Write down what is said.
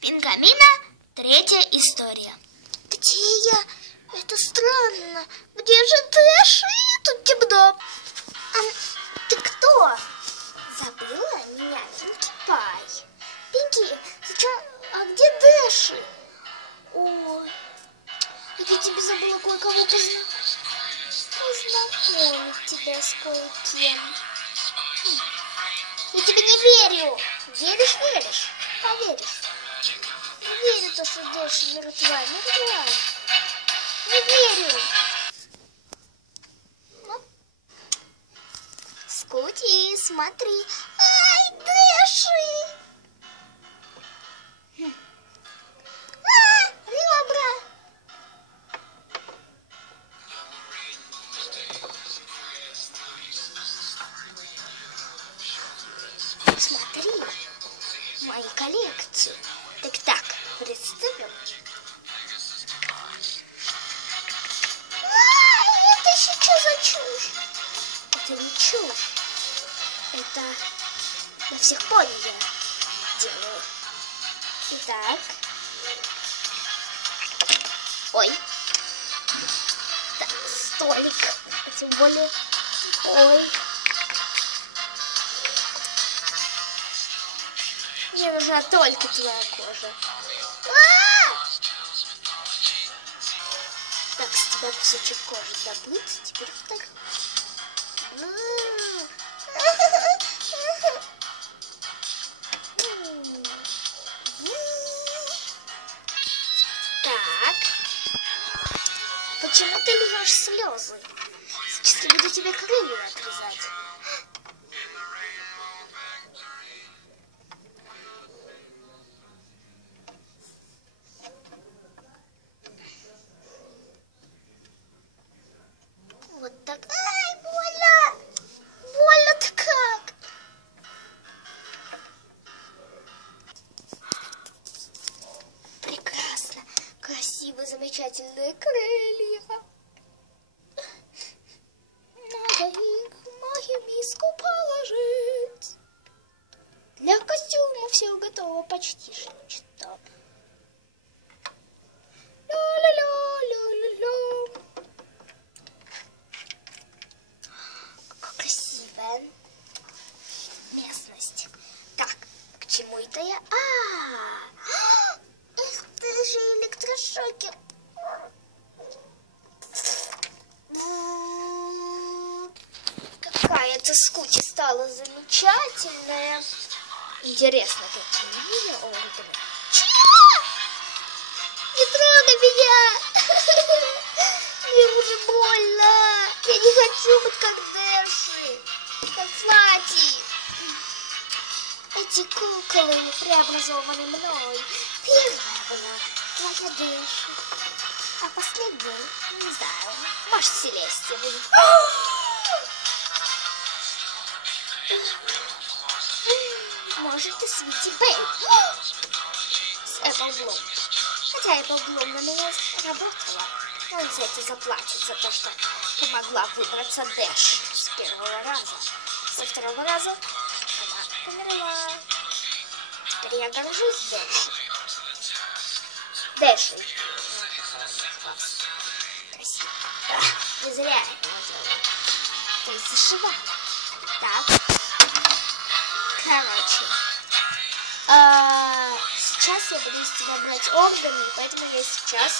Пингамина, третья история. Где я? Это странно. Где же Дэши? Тут темно. Ты кто? Забыла меня, Пинки Пай. Пинки, зачем? А где Дэши? Ой, я тебе забыла кое-кого познакомить тебя с кое-кем. Я тебе не верю. Веришь? Поверишь. Не верю, то, что Дэши мертва. Не верю. Ну. Скути, смотри. Ай, Дэши! Ребра! Смотри, мои коллекции. Так, приступим. Это что за чушь? Это не чушь. Это на всех пони я делаю. Итак. Ой. Так, столик. Тем более. Ой. Мне нужна только твоя кожа. Так, с тебя кусочек кожи добыть. Теперь второй. Так. Почему ты льешь слезы? Сейчас я буду тебе крылья отрезать. Вот так. Ай, больно! Больно-то как! Прекрасно. Красиво, замечательные крылья. Надо их в мою миску положить. Для костюма все готово почти что. Ля-ля-ля-ля-ля-ля. Какая красивая местность. Так, к чему это я? Это же электрошокер. Какая-то Скути стала замечательная. Интересно, какие ее органы. Чего? Не трогай меня! Мне уже больно. Я не хочу быть как Дэши, как Флати. Эти куколы преобразованы мной. Первая была твоя Дэши, а последняя, не знаю, может, Селестия будет. Может, и Свити Бэй с Apple Bloom. Хотя Apple Bloom на меня работала. Он за это заплатит, за то, что помогла выбраться Дэш с первого раза. Со второго раза она померла. Теперь я горжусь Дэшей. Красиво. Не зря я его делала. То есть зашивала. Так. Короче. Сейчас я буду из тебя брать органы, поэтому я сейчас